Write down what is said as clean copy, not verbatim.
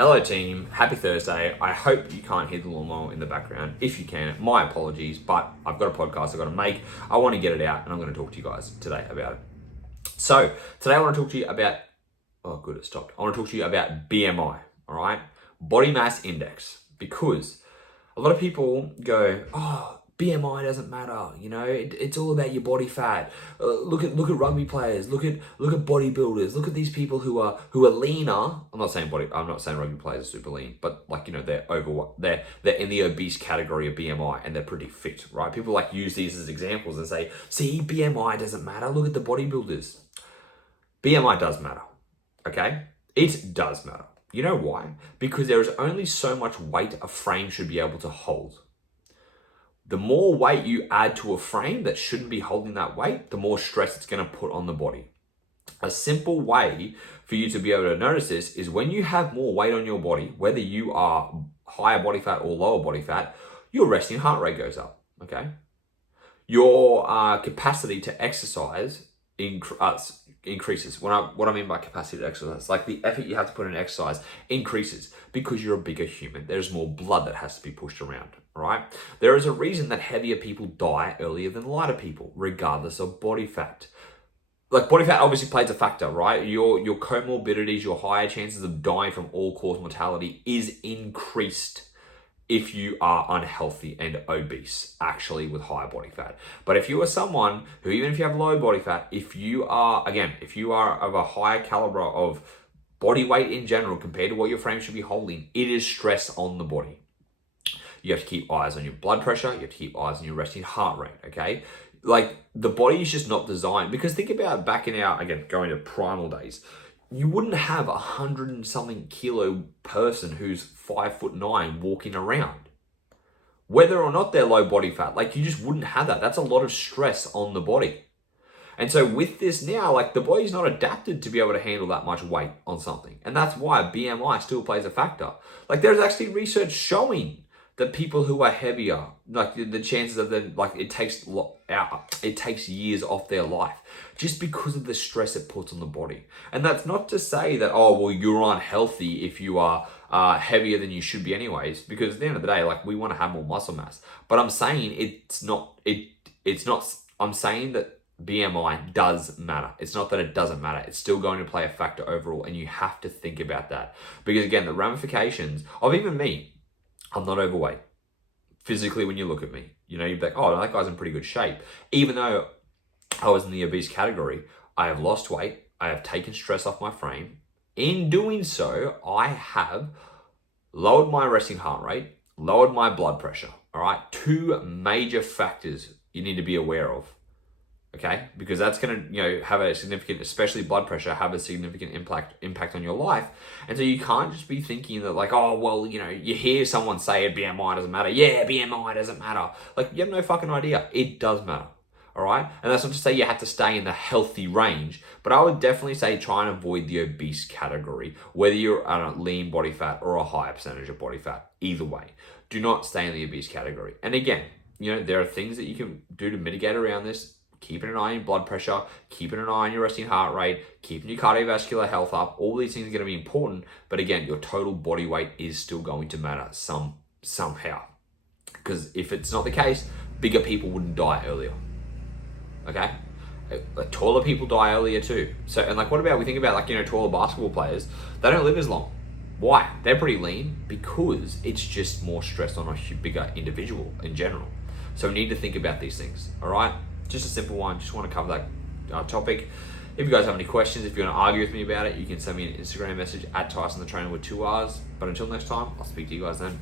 Hello team, happy Thursday. I hope you can't hear the lawnmower in the background. If you can, my apologies, but I've got a podcast I've got to make. I want to get it out and I'm going to talk to you guys today about it. So today I want to talk to you about, oh good, it stopped. I want to talk to you about BMI, all right? Body mass index, because a lot of people go, oh, BMI doesn't matter, you know, it's all about your body fat. Look at rugby players, look at bodybuilders, look at these people who are leaner. I'm not saying rugby players are super lean, but like, you know, they're in the obese category of BMI and they're pretty fit, right? People like use these as examples and say, see, BMI doesn't matter. Look at the bodybuilders. BMI does matter, okay? It does matter. You know why? Because there is only so much weight a frame should be able to hold. The more weight you add to a frame that shouldn't be holding that weight, the more stress it's going to put on the body. A simple way for you to be able to notice this is when you have more weight on your body, whether you are higher body fat or lower body fat, your resting heart rate goes up, okay? Your capacity to exercise increases. What I mean by capacity to exercise, like the effort you have to put in exercise increases because you're a bigger human. There's more blood that has to be pushed around, right? There is a reason that heavier people die earlier than lighter people, regardless of body fat. Like body fat obviously plays a factor, right? Your comorbidities, your higher chances of dying from all-cause mortality is increased if you are unhealthy and obese, actually with higher body fat. But if you are someone who, even if you have low body fat, if you are of a higher caliber of body weight in general compared to what your frame should be holding, it is stress on the body. You have to keep eyes on your blood pressure. You have to keep eyes on your resting heart rate, okay? Like the body is just not designed, because think about back in our, again, going to primal days, you wouldn't have 100 and something kilo person who's 5'9" walking around. Whether or not they're low body fat, like you just wouldn't have that. That's a lot of stress on the body. And so with this now, like the body's not adapted to be able to handle that much weight on something. And that's why BMI still plays a factor. Like there's actually research showing that people who are heavier, like the chances of them, like it takes years off their life just because of the stress it puts on the body. And that's not to say that, oh, well, you're unhealthy if you are heavier than you should be anyways, because at the end of the day, like we want to have more muscle mass. But I'm saying I'm saying that BMI does matter. It's not that it doesn't matter. It's still going to play a factor overall, and you have to think about that. Because again, the ramifications of even me, I'm not overweight. Physically, when you look at me, you know, you'd be like, oh, that guy's in pretty good shape. Even though I was in the obese category, I have lost weight. I have taken stress off my frame. In doing so, I have lowered my resting heart rate, lowered my blood pressure. All right, two major factors you need to be aware of. Okay, because that's going to, you know, have a significant, especially blood pressure, have a significant impact on your life. And so you can't just be thinking that like, oh, well, you know, you hear someone say BMI doesn't matter. Yeah, BMI doesn't matter. Like you have no fucking idea. It does matter. All right. And that's not to say you have to stay in the healthy range, but I would definitely say try and avoid the obese category, whether you're on a lean body fat or a higher percentage of body fat. Either way, do not stay in the obese category. And again, you know, there are things that you can do to mitigate around this. Keeping an eye on your blood pressure, keeping an eye on your resting heart rate, keeping your cardiovascular health up. All these things are going to be important. But again, your total body weight is still going to matter somehow. Because if it's not the case, bigger people wouldn't die earlier. Okay? Taller people die earlier too. So, and like, what about, we think about like, you know, taller basketball players, they don't live as long. Why? They're pretty lean because it's just more stress on a bigger individual in general. So we need to think about these things. All right? Just a simple one. Just want to cover that topic. If you guys have any questions, if you want to argue with me about it, you can send me an Instagram message at tysonthetrainerr with 2 R's. But until next time, I'll speak to you guys then.